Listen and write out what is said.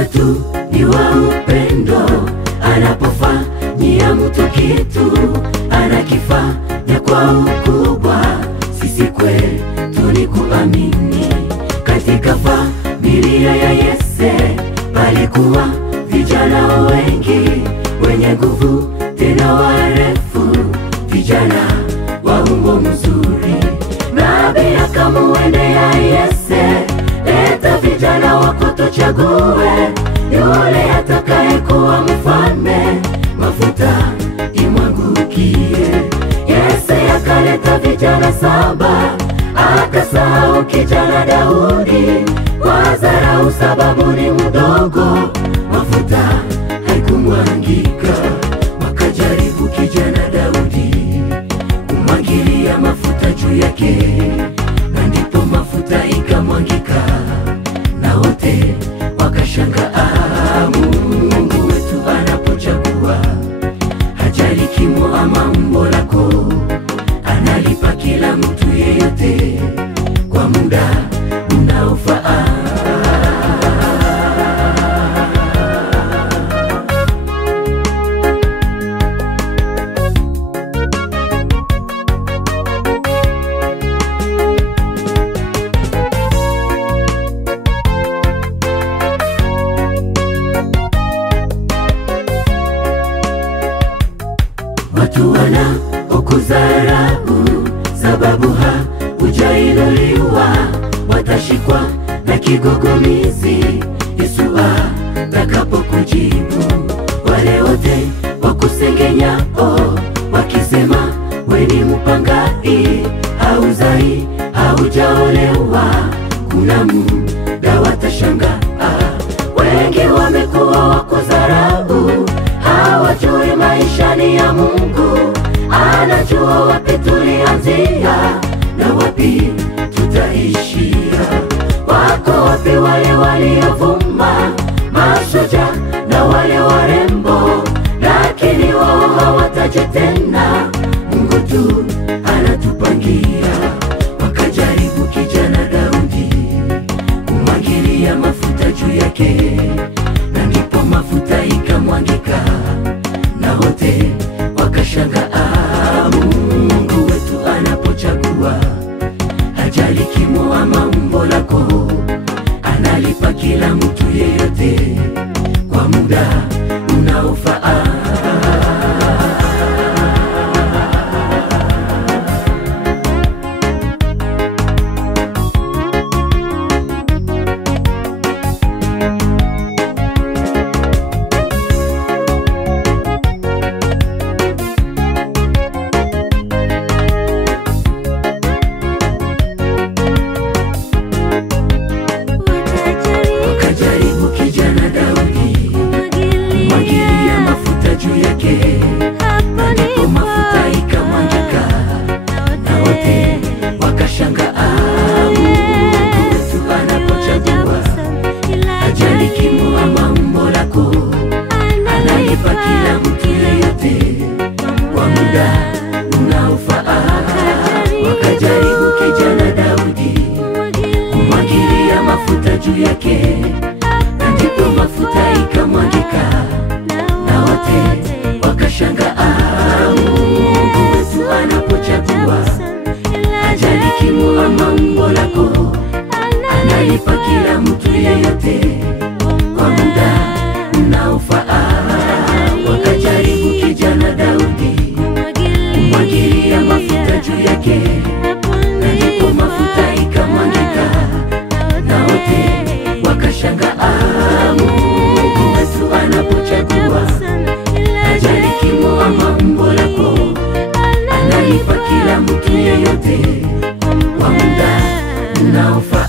wetu ni wa upendo, anapofanyia mtu kitu anakifanya kwa ukubwa. Sisi kwetu ni kuamini. Katika familia ya Yese palikuwa vijana wengi wenye nguvu tena warefu, vijana wa umbo mzuri. Nabii akamuendea Yese, leta vijana wako tuchague yule atakayekuwa mfalme, mafuta imwangukie. Yese akaleta vijana 7, akasahau kijana Daudi kwa dharau, sababu ni mdogo, mafuta haikumwangika. Wakajaribu kijana Daudi kumwangilia mafuta juu yake, na ndipo mafuta ikamwangika, na wote wakashangaa. Mungu wetu anapochagua hajali kimo ama umbo lako, analipa kila mtu yeyote kwa muda unaofaa. Watu wanaokudharau sababu hujainuliwa watashikwa na kigugumizi Yesu atakapokujibu. Wale wote wakusengenyao wakisema we ni mpangai, hauzai, haujaolewa, kuna muda watashangaa. Wengi wamekuwa wakudharau, hawajui maishani ya Mungu. Anajua wapi tulianzia na wapi tutaishia. Wako wapi wale waliovuma, mashujaa na wale warembo, lakini wao hawataje tena. Mungu tu anatupangia. Wakajaribu kijana Daudi kumwangilia mafuta juu yake, na ndipo mafuta ikamwangika, na wote wakashangaa. Mungu wetu anapochagua hajali kimo ama umbo lako, analipa kila mtu yeyote kwa muda unaofaa. Wakajaribu kijana Daudi kumwangilia mafuta juu yake, na ndipo mafuta ikamwangika, na wote wakashangaa. Mungu wetu anapochagua hajali kimo ama umbo lako, analipa kila mtu yeyote kwa muda unaofaa. Wakajaribu kijana Daudi kumwangilia mafuta juu yake, na ndipo mafuta ikamwangika, na wote wakashangaa. Mungu wetu anapochagua hajali kimo ama umbo lako, analipa kila mtu yeyote kwa muda unaofaa. Wakajaribu kijana Daudi kumwangilia mafuta juu yake, na ndipo mafuta ikamwangika, na wote wakashangaa. Mungu wetu anapochagua hajali kimo ama umbo lako, analipa kila mtu yeyote kwa muda unaofaa.